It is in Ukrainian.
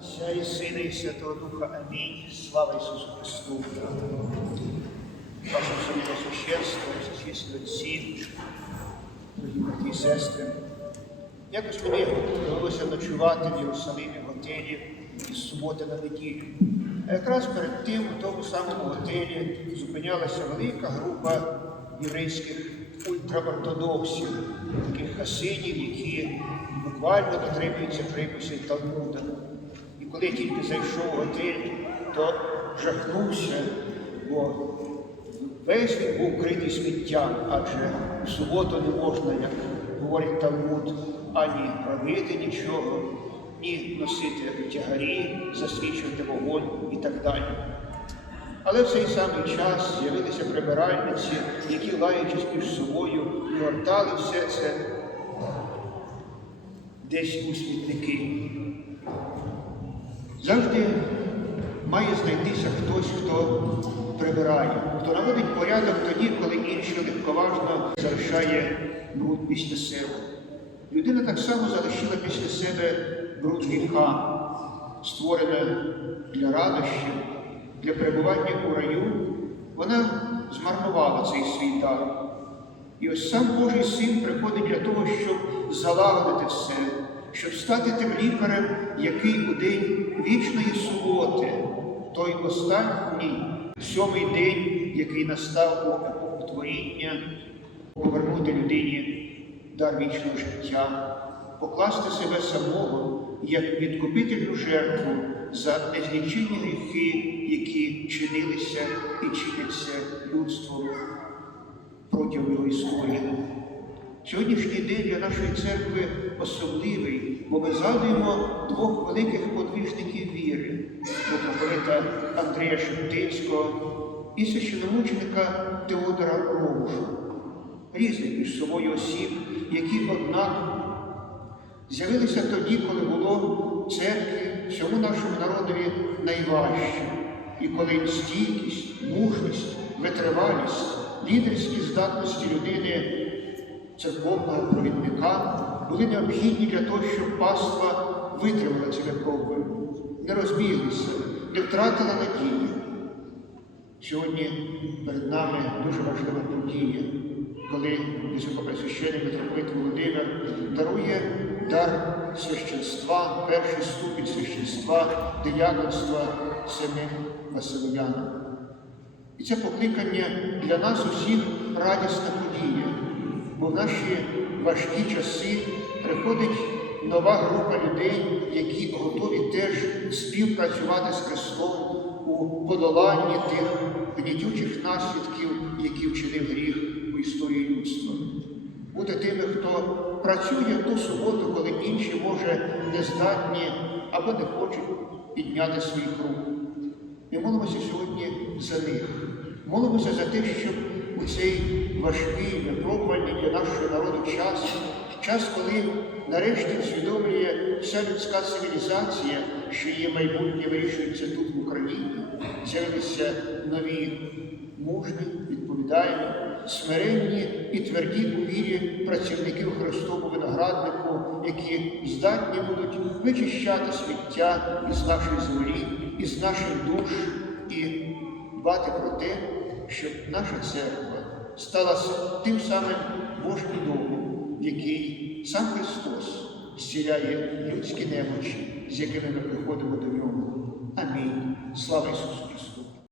Отця і Сина, і Святого Духа. Амінь. Слава Ісусу Христу. Ваше священство, чесні отці, дорогі брати і сестри. Якось мені довелося ночувати в Єрусалимі в готелі із суботи на неділю. А якраз перед тим у тому самому готелі зупинялася велика група єврейських ультраортодоксів, таких хасидів, які буквально дотримуються приписів Талмуда. Коли тільки зайшов в готель, то жахнувся, бо весь він був вкритий сміттям, адже в суботу не можна, як говорить Талмуд, ані робити нічого, ні носити тягарі, засвічувати вогонь і так далі. Але в цей самий час з'явилися прибиральниці, які, лаючись між собою, гортали все це десь у смітники. Завжди має знайтися хтось, хто прибирає, хто наводить порядок тоді, коли інші легковажно залишає бруд після себе. Людина так само залишила після себе бруд гріха, створене для радощів, для перебування у раю. Вона змарнувала цей свій дар. І ось сам Божий син приходить для того, щоб залагодити все, щоб стати тим лікарем, який у день вічної суботи, той останній сьомий день, який настав у творіння, повернути людині дар вічного життя, покласти себе самого як відкупительну жертву за незліченні гріхи, які чинилися і чиняться людством протягом його історії. Сьогоднішній день для нашої церкви особливий, бо ми згадуємо двох великих подвижників віри. Митрополита Андрія Шептицького і священомученика Теодора Ромуша, різних між собою осіб, які, однак, з'явилися тоді, коли було церкві всьому нашому народові найважче, і коли стійкість, мужність, витривалість, лідерські здатності людини церковного провідника були необхідні для того, щоб паства витримала ці випробування, не розбіглися, не втратила надії. Сьогодні перед нами дуже важлива подія, коли високопресвящений митрополит Володимир дарує дар священства, перший ступінь священства, дияконства самим Василовянам. І це покликання для нас усіх радісна подія, бо в наші важкі часи приходить нова група людей, які готові теж співпрацювати з Христом у подоланні тих гнітючих наслідків, які вчинив гріх у історії людства. Бути тими, хто працює в ту суботу, коли інші, може, не здатні або не хочуть підняти своїх рук. Ми молимося сьогодні за них. Молимося за те, щоб у цей важкий, випробувальний для нашого народу час, час, коли нарешті усвідомлює вся людська цивілізація, що її майбутнє вирішується тут в Україні, з'явилися нові мужні, відповідальні, смиренні і тверді у вірі працівників Христову винограднику, які здатні будуть вичищати сміття із нашої землі, із наших душ і дбати про те, щоб наша церква стала тим самим Божим домом, який сам Христос зціляє людські немочі, з якими ми приходимо до нього. Амінь. Слава Ісусу Христу!